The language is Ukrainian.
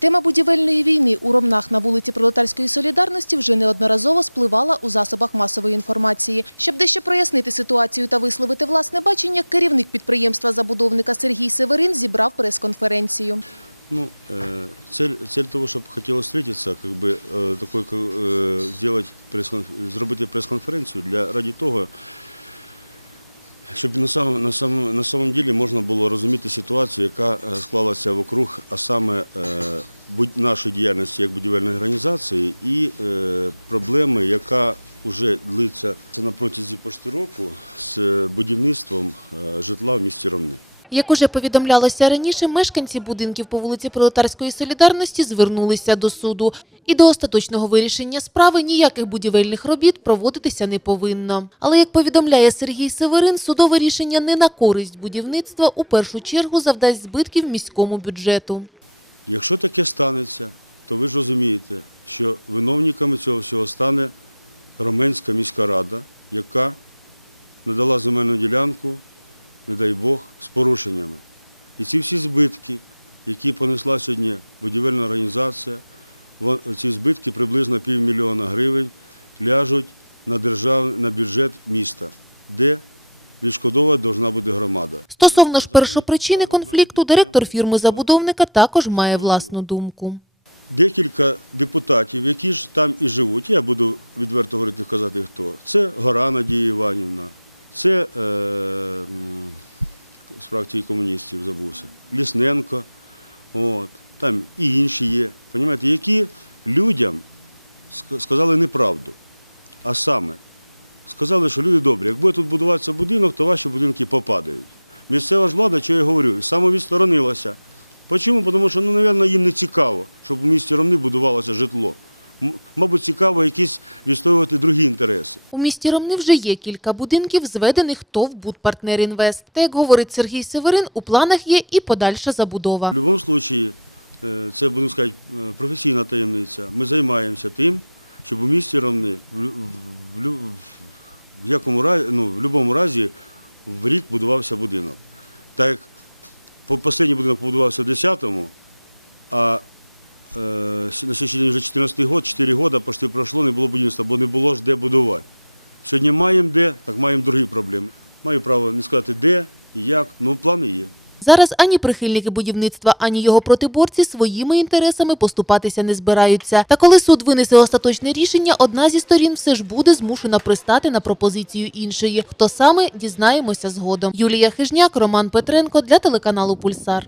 Тема будівельної війни у Ромнах на вулиці Пролетарської солідарності вже неодноразово спливала у засобах масової інформації. Щоб дещо прояснити ситуацію та висловити власне бачення, керівник підприємства-забудовника Сергій Северин зібрав прес-конференцію. Ну, э, цель, цель того, чтобы хотелось встретиться, как бы э, такой, как, э, сделать пресс зробити прес-конференцію для раді того, щоб на самом, на самом, на самом ділі можна було розуміти ситуацію, яка е, склалася вокруг, а саме е, нашої діяльності як будівельної організації і е, проблеми, яка вже длиться на протязі пошти року з будівництвом житла в місті Ромни. Як уже повідомлялося раніше, мешканці будинків по вулиці Пролетарської солідарності звернулися до суду. І до остаточного вирішення справи ніяких будівельних робіт проводитися не повинно. Але, як повідомляє Сергій Северин, судове рішення не на користь будівництва у першу чергу завдасть збитків міському бюджету. Якщо таке станеться, то ви ж розумієте, що виновниками цього всього стане Роменська міська рада, яка надала земельну ділянку, не дай Бог, з порушеннями. І ці всі збитки, які понесла сьогодні будівельна організація, ці збитки приблизно півмільйона гривень ляжуть на, держав, на бюджет міста, де відшкодовувати повинна буде громада. Стосовно ж першопричини конфлікту, директор фірми-забудовника також має власну думку. Декілька депутатів, які ж там і живуть, я буду відверто говорити, казати хто. Це Гора Надія Іванівна, це е, з фракції комуністів забувся, Лісненко, от, там і інші є, понімаєте, які людям сказали неправду. А саме, сказали, що люди добрі, як буде тут будуватися будинок, то ваші будинки попадають. Місцева ж влада, що я говорю, самовідсторонилася. Чому? Тому що, ну, мабуть, їм не цікаво, щоб у місті Ромни будувалося житло. Мабуть, цікаво якісь відстоювати другі інтереси. У місті Ромни вже є кілька будинків, зведених ТОВ «Будпартнер Інвест». Та, як говорить Сергій Северин, у планах є і подальша забудова. В будь-якому випадку, це, будемо сказати, е, професійна таємниця. Ми займаємося тим, щоб у місті Ромни в, в, в, якому разі, ну, в будь-якому разі в рік будувався будинок. Так як останній будинок побудувався в 10-му, а е, на сьогодні вже 14-й год, 4 роки почти пройшло, не було будівництва, бо не було ж де будувати. Сьогодні маємо де, так маємо другі проблеми. Маю право не сказати де і як, ну плани є. Зараз ані прихильники будівництва, ані його протиборці своїми інтересами поступатися не збираються. Та коли суд винесе остаточне рішення, одна зі сторін все ж буде змушена пристати на пропозицію іншої. Хто саме, дізнаємося згодом. Юлія Хижняк, Роман Петренко для телеканалу «Пульсар».